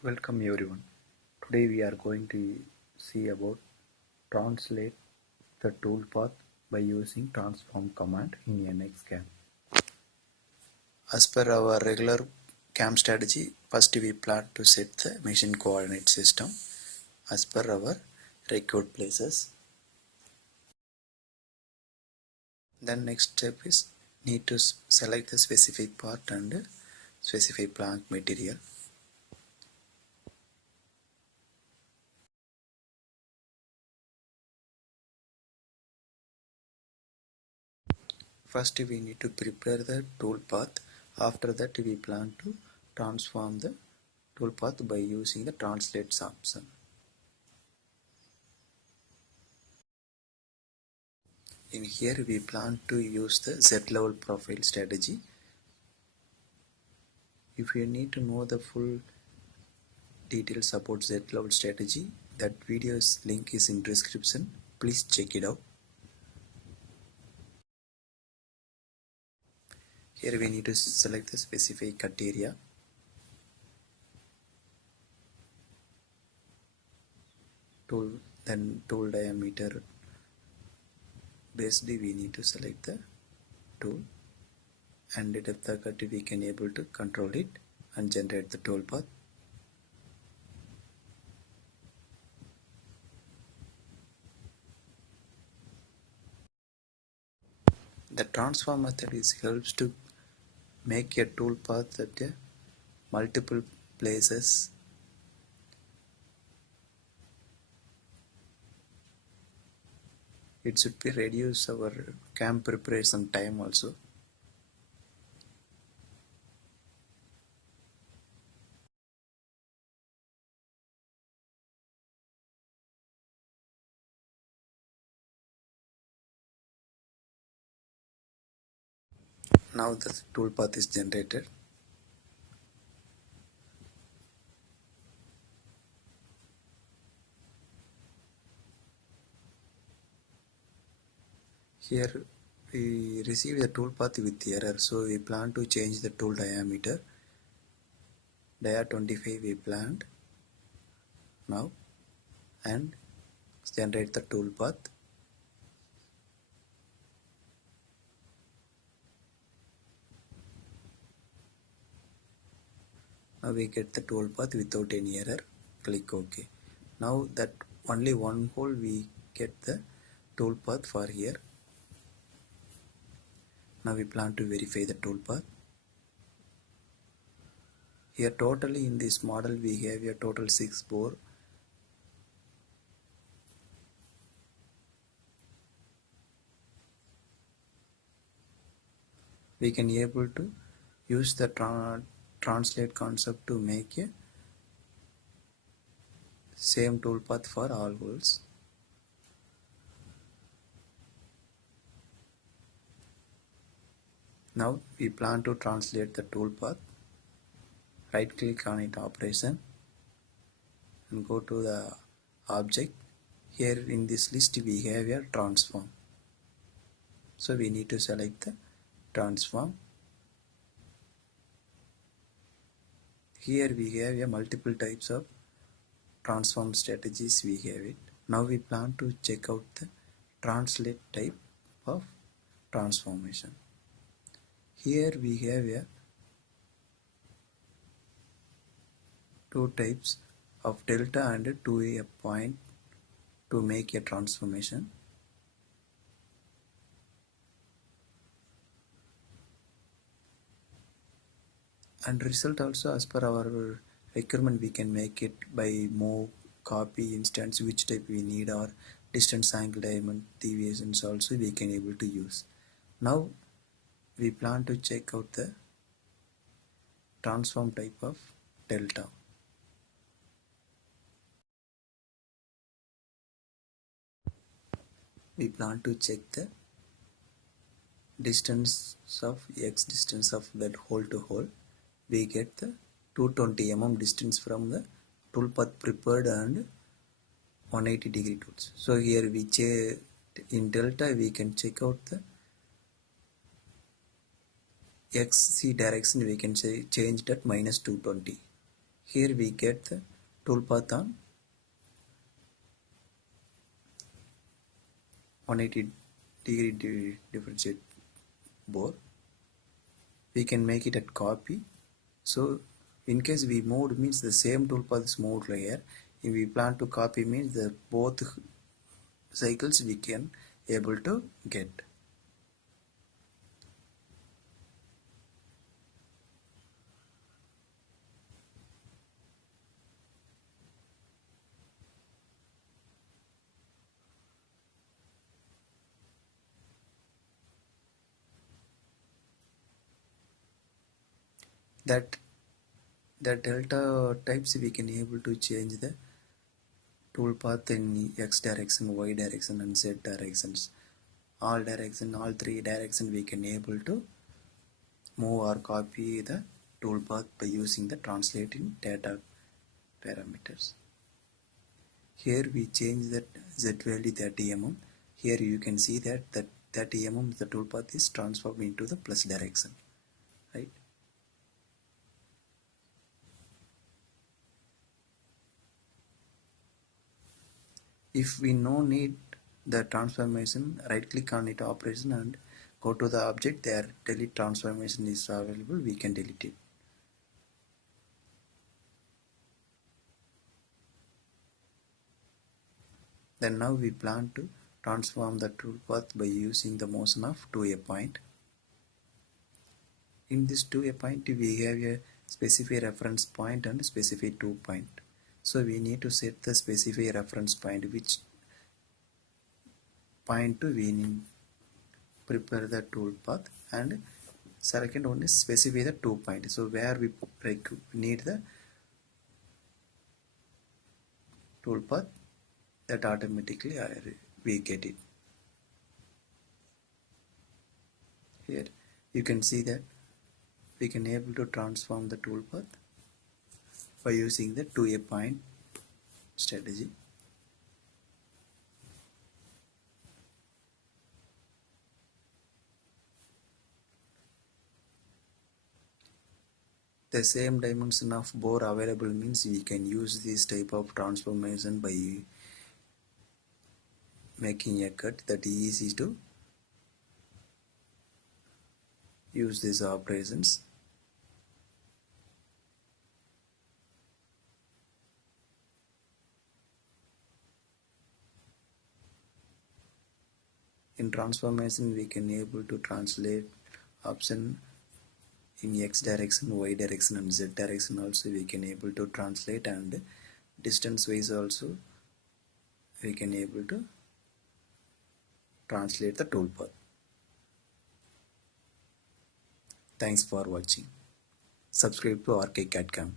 Welcome everyone. Today we are going to see about translate the toolpath by using transform command in NXCAM. As per our regular CAM strategy, first we plan to set the machine coordinate system as per our record places. Then next step is need to select the specific part and specific blank material. First we need to prepare the toolpath. After that we plan to transform the toolpath by using the translate option. In here we plan to use the Z level profile strategy. If you need to know the full details about Z level strategy, that video's link is in description. Please check it out. Here we need to select the specific cut area. Then tool diameter. Basically we need to select the tool, and the depth of cut we can able to control it and generate the tool path. The transform method helps to make a tool path at multiple places. It should be reduce our CAM preparation time also. Now the toolpath is generated. Here we receive the toolpath with error, so we plan to change the tool diameter. Dia 25 we planned now and generate the toolpath. Now we get the toolpath without any error. Click OK. Now that only one hole we get the toolpath for here. Now we plan to verify the toolpath. Here totally in this model we have a total 6 bore. We can able to use the translate concept to make a same toolpath for all holes. Now we plan to translate the toolpath. Right click on it operation and go to the object. Here in this list we have a transform. So we need to select the transform. Here we have a multiple types of transform strategies we have it. Now we plan to check out the translate type of transformation. Here we have a two types of delta and to a point to make a transformation. And result also as per our requirement we can make it by move, copy, instance, which type we need, or distance, angle, diamond, deviations also we can able to use. Now we plan to check out the transform type of delta. We plan to check the distance of x distance of that hole to hole. We get the 220 mm distance from the toolpath prepared and 180-degree tools. So here we in delta we can check out the XC direction. We can say change that -220. Here we get the toolpath on 180 degree differentiate board. We can make it at copy. So in case we moved means the same toolpath is moved here. If we plan to copy means the both cycles we can able to get. That delta types we can able to change the toolpath in X direction, Y direction and Z directions. All direction, all three direction we can able to move or copy the toolpath by using the translating data parameters. Here we change that Z value 30 mm. Here you can see that 30 mm the toolpath is transformed into the plus direction, right? If we no need the transformation, right click on it operation and go to the object. There delete transformation is available, we can delete it. Then now we plan to transform the toolpath by using the motion of to a point. In this to a point we have a specific reference point and specific to point. So we need to set the specific reference point, which point to we need prepare the toolpath, and second one is specify the to point. So where we need the toolpath, that automatically we get it. Here you can see that we can able to transform the toolpath by using the to a point strategy. The same dimension of bore available means we can use this type of transformation by making a cut that is easy to use these operations. In transformation we can able to translate option in X direction, Y direction and Z direction also we can able to translate, and distance wise also we can able to translate the toolpath. Thanks for watching. Subscribe to RK CAD-CAM.